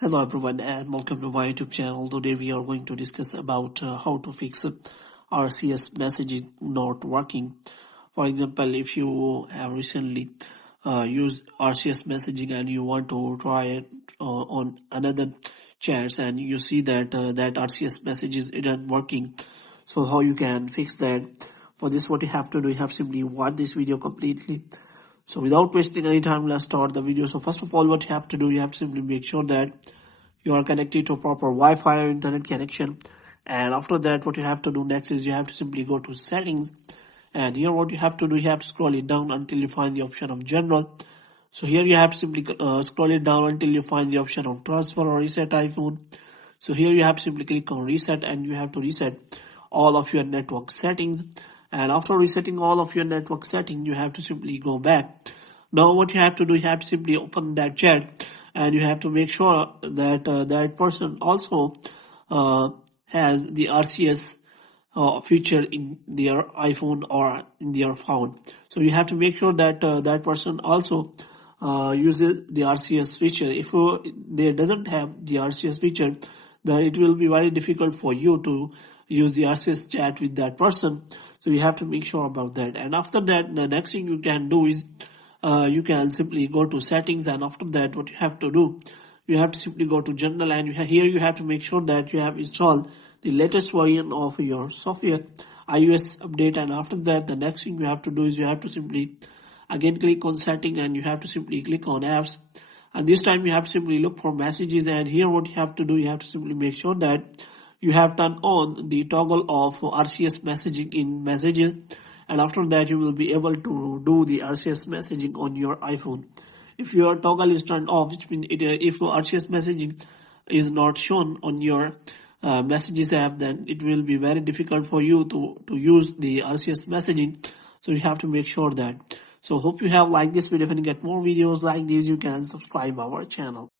Hello everyone and welcome to my YouTube channel. Today we are going to discuss about how to fix RCS messaging not working. For example, if you have recently used RCS messaging and you want to try it on another chats and you see that that RCS message isn't working, so how you can fix that? For this, what you have to do, you have simply watch this video completely. So without wasting any time, let's start the video. So first of all, what you have to do, you have to simply make sure that you are connected to a proper Wi-Fi or internet connection. And after that, what you have to do next is you have to simply go to settings. And here what you have to do, you have to scroll it down until you find the option of general. So here you have to simply scroll it down until you find the option of transfer or reset iPhone. So here you have to simply click on reset and you have to reset all of your network settings. And after resetting all of your network settings, you have to simply go back. Now what you have to do, you have to simply open that chat and you have to make sure that that person also has the RCS feature in their iPhone or in their phone. So you have to make sure that that person also uses the RCS feature. If they doesn't have the RCS feature, then it will be very difficult for you to use the RCS chat with that person. So you have to make sure about that. And after that, the next thing you can do is you can simply go to settings, and after that what you have to do, you have to simply go to general, and here you have to make sure that you have installed the latest version of your software iOS update. And after that, the next thing you have to do is you have to simply again click on setting and you have to simply click on apps, and this time you have to simply look for messages. And here what you have to do, you have to simply make sure that you have turned on the toggle of RCS messaging in messages, and after that you will be able to do the RCS messaging on your iPhone. If your toggle is turned off, which means if RCS messaging is not shown on your messages app, then it will be very difficult for you to use the RCS messaging. So you have to make sure that. So hope you have liked this video. If you get more videos like this, you can subscribe our channel.